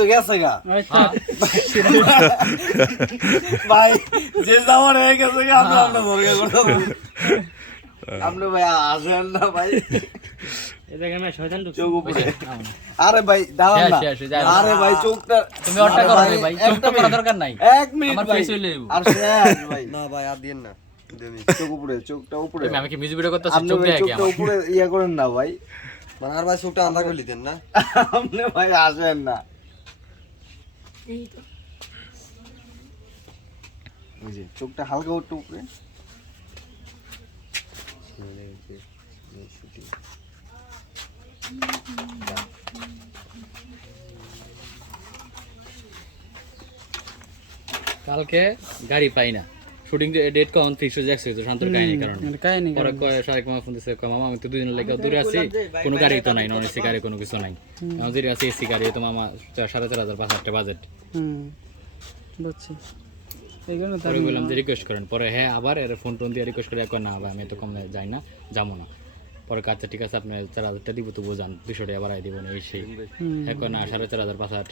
তো গেছে গা আচ্ছা ভাই যে যাওয়ার হয়ে গেছে গা আমরা আমরা ধরে করতে আপনি ভাই আসেন না ভাই এই দেখেন না শয়তান ঢুকছে চোখ উপরে আরে ভাই দাঁড়ান না শেষ, শেষ, যাই না। আরে ভাই চোখটা তুমি ওটা করো রে ভাই চোখটা করা দরকার নাই এক মিনিট আমার ভাই face হইলে হইবো। আর শেষ ভাই না ভাই আর দিন না চোখ উপরে চোখটা উপরে আমি কি মিউজিক ভিডিও করতেছি আপনি চোখ ভাই দেখে চোখটা আমার উপরে ইয়া করেন না ভাই মানে আর ভাই চোখটা আন্দাজ করে দিতেন না আপনি ভাই আসেন না ওই যে চোখটা হালকা একটু উপরে কালকে গাড়ি পাই না শুটিং ডেট কখন ফিক্স হয়ে যাচ্ছে তো শান্তর কাহিনীর কারণে কাহিনী পরে কয় শারিক মামা ফোন দিছে কয় মামা আমি তো দুদিন লেগে দূরে আছি কোনো গাড়ি তো নাই নন এসি গাড়ি কোনো কিছু নাই আমাদের আছে এসি গাড়ি তো মামা 4,500 5,000 বাজেট বুঝছি এই জন্য পরে বললাম যে রিকোয়েস্ট করেন পরে হ্যাঁ আবার এর ফোন টোন দিয়ে রিকোয়েস্ট করে কয় না ভাই আমি এত কমে যাই না যাবো না পরে আচ্ছা ঠিক আছে আপনি 4,000 দিব তো বোঝান 200 টাকা বাড়াই দিব না এই সেই হ্যাঁ কয় না 4,500 5,000